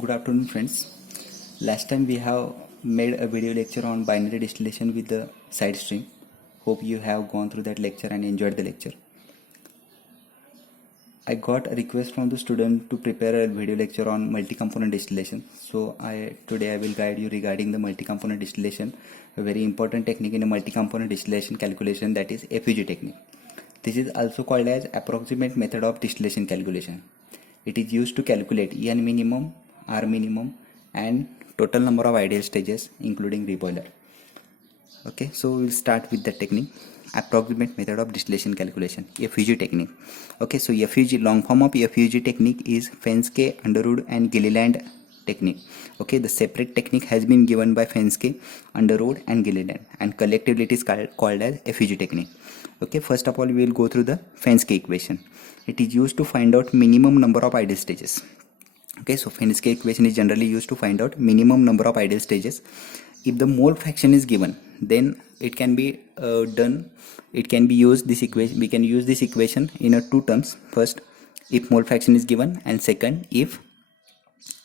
Good afternoon, friends. Last time we have made a video lecture on binary distillation with the side stream. Hope you have gone through that lecture and enjoyed the lecture. I got a request from the student to prepare a video lecture on multi-component distillation. So today I will guide you regarding the multi-component distillation, a very important technique in a multi-component distillation calculation, that is FUG technique. This is also called as approximate method of distillation calculation. It is used to calculate N minimum, R minimum and total number of ideal stages including reboiler. Okay, so we'll start with the technique, approximate method of distillation calculation, FUG technique. Okay, so FUG, long form of FUG technique is Fenske, Underwood and Gilliland technique. Okay, the separate technique has been given by Fenske, Underwood and Gilliland, and collectively it is called as FUG technique. Okay, first of all we will go through the Fenske equation. It is used to find out minimum number of ideal stages. Okay, so Fenske equation is generally used to find out minimum number of ideal stages. If the mole fraction is given, then it can be it can be used, this equation, we can use this equation in two terms. First, if mole fraction is given, and second, if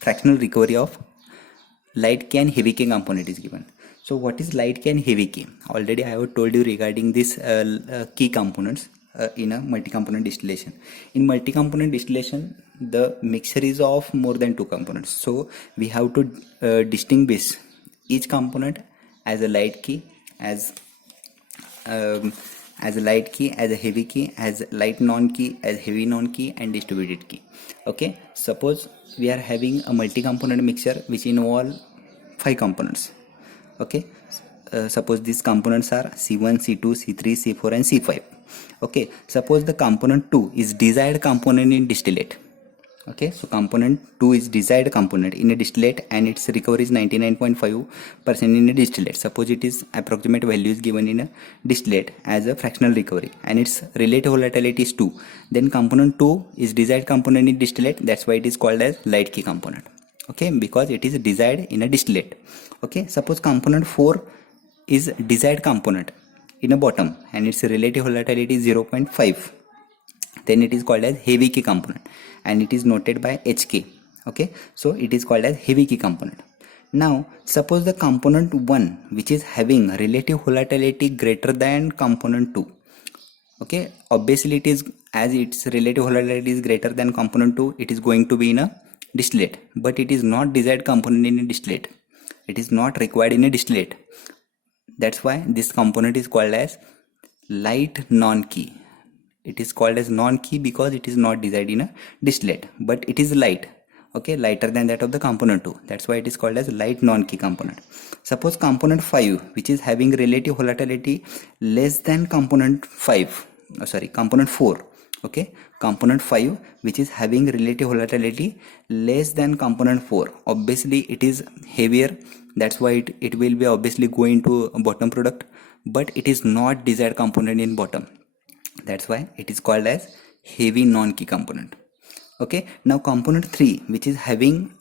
fractional recovery of light K and heavy K component is given. So what is light K and heavy K? Already I have told you regarding this key components in a multi-component distillation. In multi-component distillation, the mixture is of more than two components. So we have to distinguish each component as a light key, as a light key, as a heavy key, as light non-key, as heavy non-key and distributed key. Okay, suppose we are having a multi-component mixture which involve 5 components. Okay, suppose these components are C1, C2, C3, C4 and C5. Okay, suppose the component 2 is desired component in distillate. Okay, so component 2 is desired component in a distillate and its recovery is 99.5% in a distillate. Suppose it is approximate value is given in a distillate as a fractional recovery and its relative volatility is 2. Then component 2 is desired component in distillate, that's why it is called as light key component. Okay, because it is desired in a distillate. Okay, suppose component 4 is desired component in a bottom and its relative volatility is 0.5. then it is called as heavy key component and it is noted by HK. Okay, so it is called as heavy key component. Now suppose the component 1 which is having relative volatility greater than component 2. Okay, obviously it is, as its relative volatility is greater than component 2, it is going to be in a distillate, but it is not desired component in a distillate. It is not required in a distillate. That's why this component is called as light non-key. It is called as non-key because it is not desired in a distillate, but it is light. Okay, lighter than that of the component 2. That's why it is called as light non-key component. Suppose component 5 which is having relative volatility less than component 4. Okay, component 5 which is having relative volatility less than component 4. Obviously it is heavier, that's why it will be obviously going to bottom product, but it is not desired component in bottom. That's why it is called as heavy non-key component. Okay, now component 3 which is having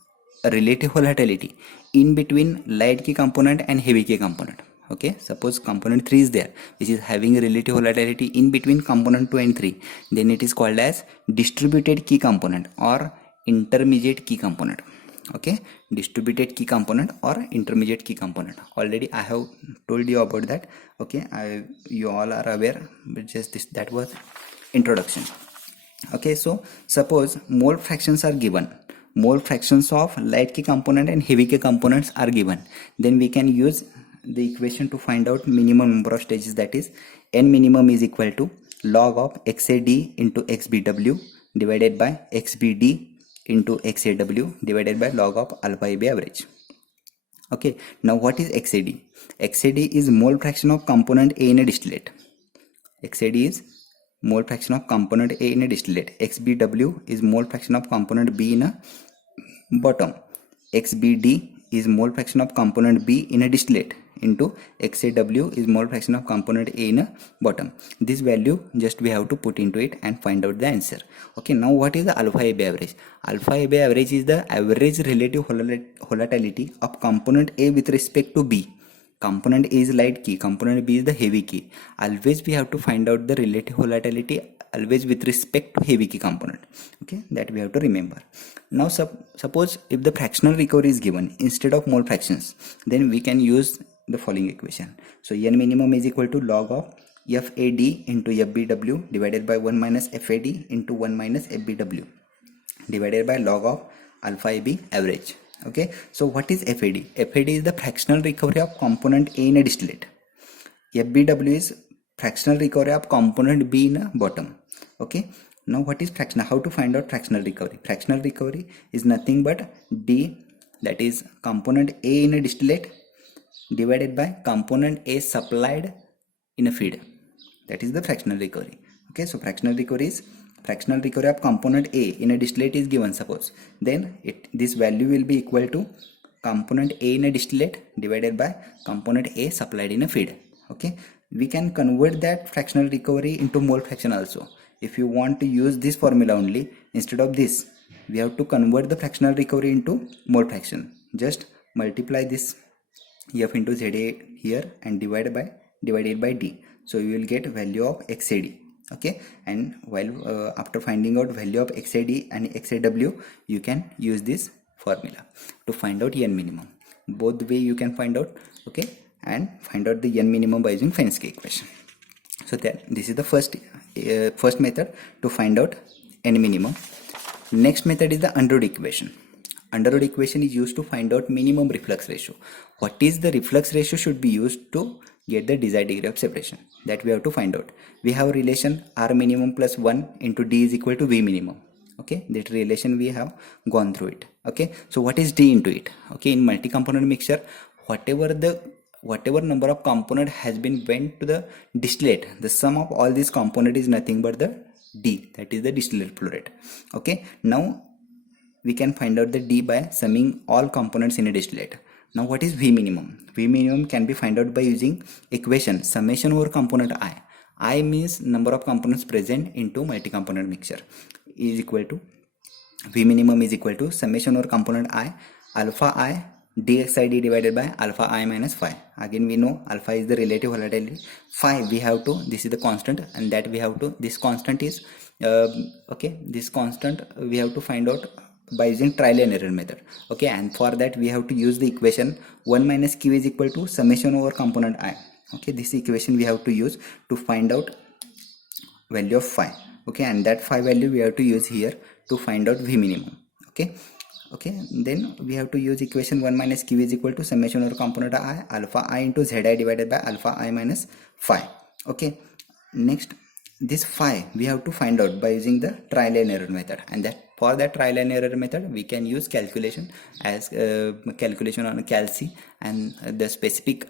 a relative volatility in between light key component and heavy key component. Okay, suppose component 3 is there which is having a relative volatility in between component 2 and 3, then it is called as distributed key component or intermediate key component. Okay, distributed key component or intermediate key component. Already I have told you about that. Okay, you all are aware, but just this, that was introduction. Okay, so suppose mole fractions are given, mole fractions of light key component and heavy key components are given, then we can use the equation to find out minimum number of stages, that is N minimum is equal to log of XAD into XBW divided by XBD into XAW divided by log of alpha AB average. Okay, now what is XAD? XAD is mole fraction of component A in a distillate. XAD is mole fraction of component A in a distillate. XBW is mole fraction of component B in a bottom. XBD is mole fraction of component B in a distillate into XAW is mole fraction of component A in a bottom. This value just we have to put into it and find out the answer. Okay, now what is the alpha AB average? Alpha AB average is the average relative volatility of component A with respect to B. Component A is light key, component B is the heavy key. Always we have to find out the relative volatility always with respect to heavy key component. Okay, that we have to remember. Now suppose if the fractional recovery is given instead of mole fractions, then we can use the following equation. So n minimum is equal to log of FAD into FBW divided by 1 minus FAD into 1 minus FBW divided by log of alpha AB average. Okay, so what is FAD? FAD is the fractional recovery of component A in a distillate. FBW is fractional recovery of component B in a bottom. Okay, now what is fractional? How to find out fractional recovery? Fractional recovery is nothing but D, that is component A in a distillate, divided by component A supplied in a feed. That is the fractional recovery. Okay, so fractional recovery is fractional recovery of component A in a distillate is given, suppose, then this value will be equal to component A in a distillate divided by component A supplied in a feed. Okay, we can convert that fractional recovery into mole fraction also. If you want to use this formula only, instead of this, we have to convert the fractional recovery into mole fraction. Just multiply this F into ZA here and divided by D. So you will get value of XAD. Okay, and while after finding out value of XAD and XAW, you can use this formula to find out n minimum. Both way you can find out. Okay, and find out the n minimum by using Fenske equation. So that this is the first method to find out n minimum. Next method is the underwood equation. Underwood equation is used to find out minimum reflux ratio. What is the reflux ratio should be used to get the desired degree of separation? That we have to find out. We have a relation R minimum plus 1 into D is equal to V minimum. Okay, that relation we have gone through it. Okay, so what is D into it? Okay, in multi-component mixture, whatever number of component has been went to the distillate, the sum of all these component is nothing but the D, that is the distillate flow rate. Okay, now we can find out the D by summing all components in a distillate. Now what is V minimum? V minimum can be found out by using equation summation over component I. I means number of components present into multi-component mixture is equal to V minimum is equal to summation over component I alpha I dxid divided by alpha I minus phi. Again we know alpha is the relative volatility, phi we have to, this is the constant, and that we have to, this constant is this constant we have to find out by using trial and error method. Okay, and for that we have to use the equation 1 minus q is equal to summation over component I. Okay, this equation we have to use to find out value of phi. Okay, and that phi value we have to use here to find out V minimum. Okay, then we have to use equation 1 minus q is equal to summation over component I alpha I into zi divided by alpha I minus phi. Okay, next this phi we have to find out by using the trial and error method, and that for that trial and error method we can use calculation as calculation on calci, and the specific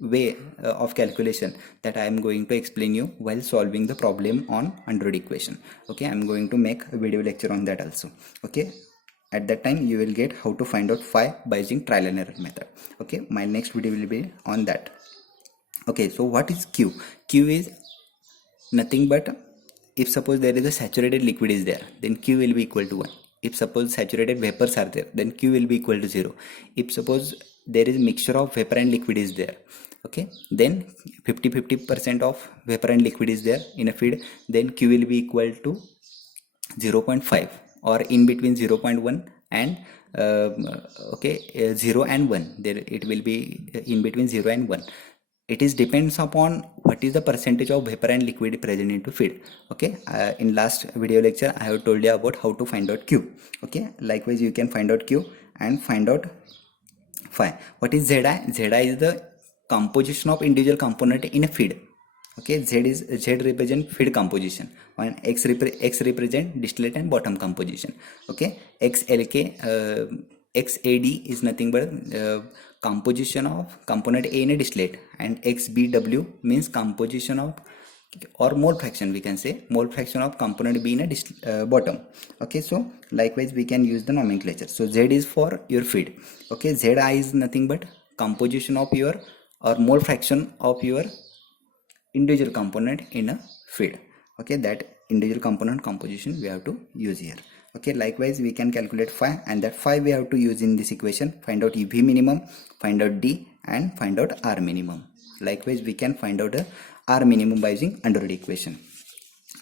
way of calculation that I am going to explain you while solving the problem on underwood equation. Okay, I am going to make a video lecture on that also. Okay, at that time you will get how to find out phi by using trial and error method. Okay, my next video will be on that. Okay, so what is Q? Q is nothing but, if suppose there is a saturated liquid is there, then Q will be equal to 1. If suppose saturated vapors are there, then Q will be equal to 0. If suppose there is a mixture of vapor and liquid is there, okay, then 50% of vapor and liquid is there in a feed, then Q will be equal to 0.5 or in between 0.1 and 0 and 1. There it will be in between 0 and 1. It is depends upon what is the percentage of vapor and liquid present into feed. Okay, in last video lecture I have told you about how to find out Q. Okay, likewise you can find out Q and find out phi. What is Zi? Zi is the composition of individual component in a feed. Okay, Z represent feed composition, and X represent distillate and bottom composition. Okay, XAD is nothing but composition of component A in a distillate, and XBW means composition of or mole fraction, we can say mole fraction of component B in a bottom. Okay, so likewise we can use the nomenclature. So Z is for your feed. Okay, Zi is nothing but composition of your or mole fraction of your individual component in a feed. Okay, that individual component composition we have to use here. Okay, likewise we can calculate phi, and that phi we have to use in this equation, find out V minimum, find out D, and find out R minimum. Likewise we can find out the R minimum by using underwood equation.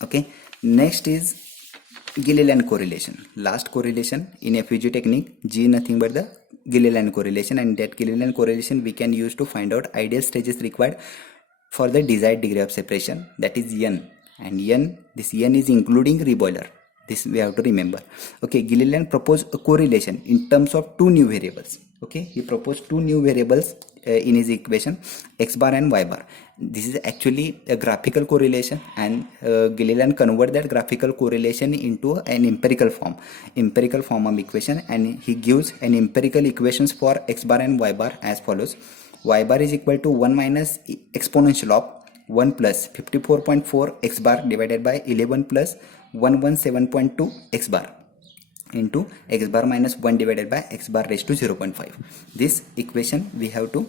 Okay, next is Gilliland correlation. Last correlation in FUG technique, G nothing but the Gilliland correlation, and that Gilliland correlation we can use to find out ideal stages required for the desired degree of separation, that is N. And N, this N is including reboiler. This we have to remember. Okay, Gilliland proposed a correlation in terms of two new variables. Okay, he proposed two new variables in his equation, x bar and y bar. This is actually a graphical correlation, and Gilliland convert that graphical correlation into an empirical form of equation, and he gives an empirical equations for x bar and y bar as follows. Y bar is equal to 1 minus exponential of 1 plus 54.4 x bar divided by 11 plus 117.2 x bar into x bar minus 1 divided by x bar raised to 0.5. This equation we have to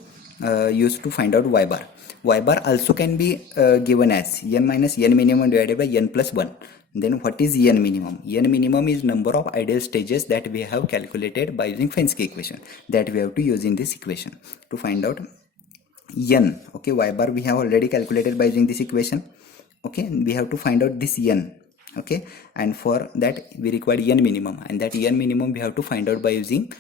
use to find out y bar. Y bar also can be given as n minus n minimum divided by n plus 1. Then what is n minimum? N minimum is number of ideal stages that we have calculated by using Fensky equation, that we have to use in this equation to find out n. Okay, y bar we have already calculated by using this equation. Okay, we have to find out this n. Okay, and for that we require n minimum, and that n minimum we have to find out by using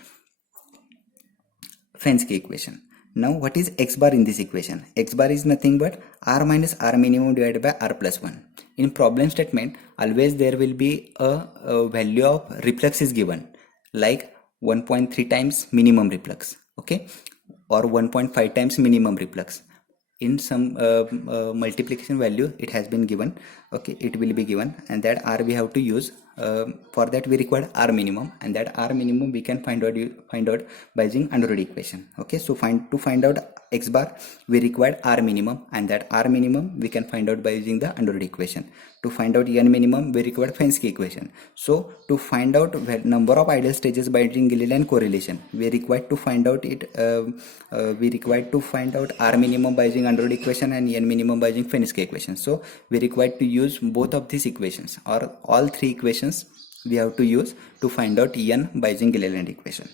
Fensky equation. Now what is x bar in this equation? X bar is nothing but r minus r minimum divided by r plus 1. In problem statement, always there will be a value of reflux is given, like 1.3 times minimum reflux, okay, or 1.5 times minimum reflux. In some multiplication value it has been given, okay, it will be given, and that r we have to use. For that we require r minimum, and that r minimum we can find out by using under root equation. Okay, so to find out x bar we require r minimum, and that r minimum we can find out by using the under root equation. To find out n minimum we require Fensky equation. So to find out number of ideal stages by using Gilliland correlation, we require to find out r minimum by using under root equation and n minimum by using Fensky equation. So we require to use both of these equations, or all three equations we have to use to find out n by using Gilliland equation.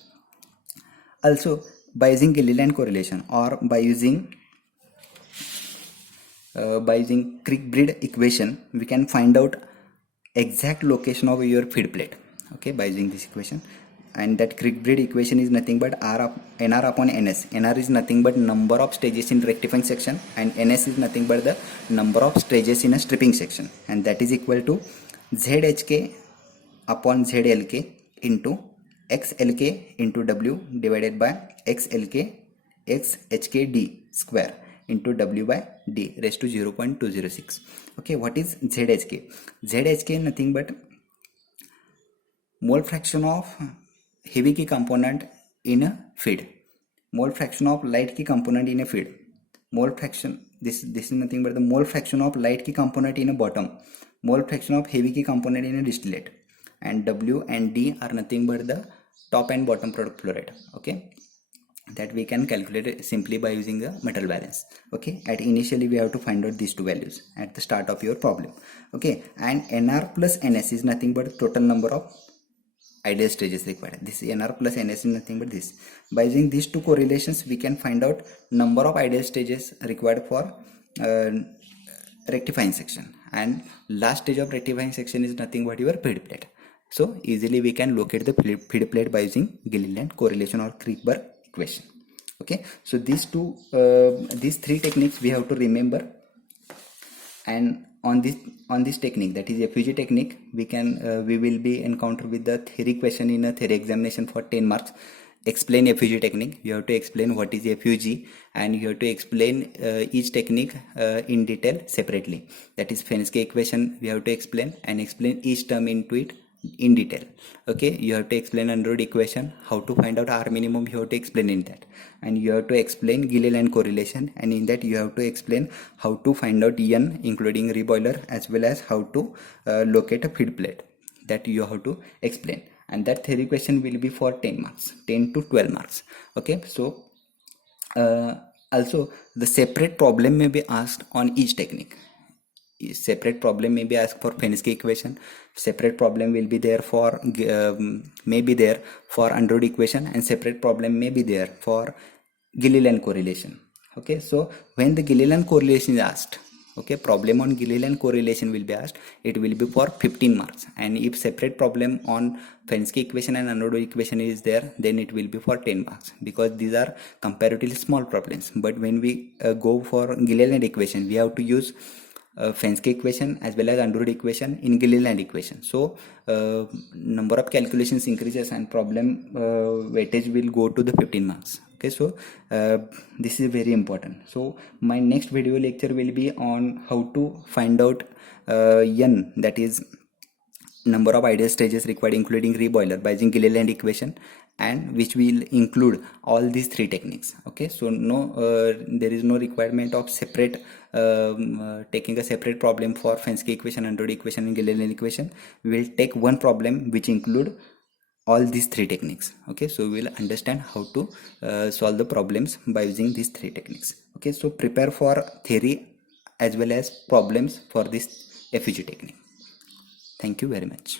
Also, by using Gilliland correlation, or by using Kirkbride equation, we can find out exact location of your feed plate. Okay, by using this equation, and that Kirkbride equation is nothing but nr upon ns. Nr is nothing but number of stages in rectifying section, and ns is nothing but the number of stages in a stripping section, and that is equal to zhk upon zlk into xlk into w divided by xlk xhkd square into w by d raised to 0.206. Okay, what is zhk? Zhk nothing but mole fraction of heavy key component in a feed, mole fraction of light key component in a feed, mole fraction, this is nothing but the mole fraction of light key component in a bottom, mole fraction of heavy key component in a distillate, and w and d are nothing but the top and bottom product flow rate. Okay, that we can calculate it simply by using the metal balance. Okay, at initially we have to find out these two values at the start of your problem. Okay, and nr plus ns is nothing but total number of ideal stages required. This nr plus ns is nothing but this. By using these two correlations we can find out number of ideal stages required for rectifying section, and last stage of rectifying section is nothing but your feed plate. So easily we can locate the feed plate by using Gilliland correlation or Kirkbride equation. Okay, so these three techniques we have to remember, and on this technique, that is FUG technique, we will be encounter with the theory question in a theory examination for 10 marks. Explain FUG technique. You have to explain what is FUG, and you have to explain each technique in detail separately. That is Fensky equation we have to explain, and explain each term into it in detail. Okay, you have to explain under root equation, how to find out r minimum, you have to explain in that, and you have to explain Gilliland correlation, and in that you have to explain how to find out n including reboiler, as well as how to locate a feed plate, that you have to explain, and that theory question will be for 10 marks, 10 to 12 marks. Okay, so also the separate problem may be asked on each technique. Separate problem may be asked for Fensky equation, separate problem will be there for under root equation, and separate problem may be there for Gilliland correlation. Okay, so when the Gilliland correlation is asked, Okay, problem on Gilliland correlation will be asked. It will be for 15 marks. And if separate problem on Fensky equation and Arnold equation is there, then it will be for 10 marks, because these are comparatively small problems. But when we go for Gilliland equation, we have to use Fensky equation as well as Arnold equation in Gilliland equation. So number of calculations increases and problem weightage will go to the 15 marks. Okay, so this is very important. So my next video lecture will be on how to find out n, that is number of ideal stages required including reboiler by using Gilliland equation, and which will include all these three techniques. Okay, so no there is no requirement of separate taking a separate problem for Fensky equation, Arnold equation and Gilliland equation. We will take one problem which include all these three techniques. Okay, so we will understand how to solve the problems by using these three techniques. Okay, so prepare for theory as well as problems for this FEG technique. Thank you very much.